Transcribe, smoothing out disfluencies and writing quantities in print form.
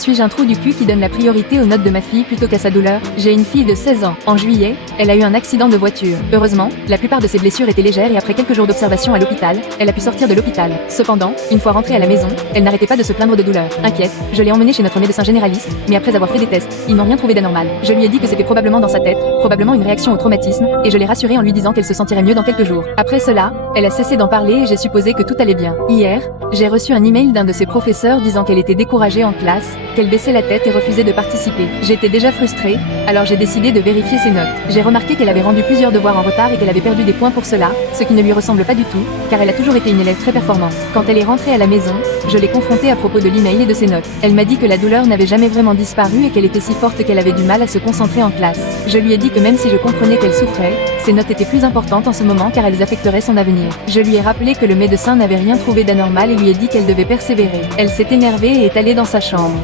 Suis-je un trou du cul qui donne la priorité aux notes de ma fille plutôt qu'à sa douleur? J'ai une fille de 16 ans. En juillet, elle a eu un accident de voiture. Heureusement, la plupart de ses blessures étaient légères et après quelques jours d'observation à l'hôpital, elle a pu sortir de l'hôpital. Cependant, une fois rentrée à la maison, elle n'arrêtait pas de se plaindre de douleur. Inquiète, je l'ai emmenée chez notre médecin généraliste, mais après avoir fait des tests, ils n'ont rien trouvé d'anormal. Je lui ai dit que c'était probablement dans sa tête, probablement une réaction au traumatisme, et je l'ai rassurée en lui disant qu'elle se sentirait mieux dans quelques jours. Après cela, elle a cessé d'en parler et j'ai supposé que tout allait bien. Hier, j'ai reçu un email d'un de ses professeurs disant qu'elle était découragée en classe, qu'elle baissait la tête et refusait de participer. J'étais déjà frustrée, alors j'ai décidé de vérifier ses notes. J'ai remarqué qu'elle avait rendu plusieurs devoirs en retard et qu'elle avait perdu des points pour cela, ce qui ne lui ressemble pas du tout, car elle a toujours été une élève très performante. Quand elle est rentrée à la maison, je l'ai confrontée à propos de l'email et de ses notes. Elle m'a dit que la douleur n'avait jamais vraiment disparu et qu'elle était si forte qu'elle avait du mal à se concentrer en classe. Je lui ai dit que même si je comprenais qu'elle souffrait, ses notes étaient plus importantes en ce moment car elles affecteraient son avenir. Je lui ai rappelé que le médecin n'avait rien trouvé d'anormal et lui ai dit qu'elle devait persévérer. Elle s'est énervée et est allée dans sa chambre.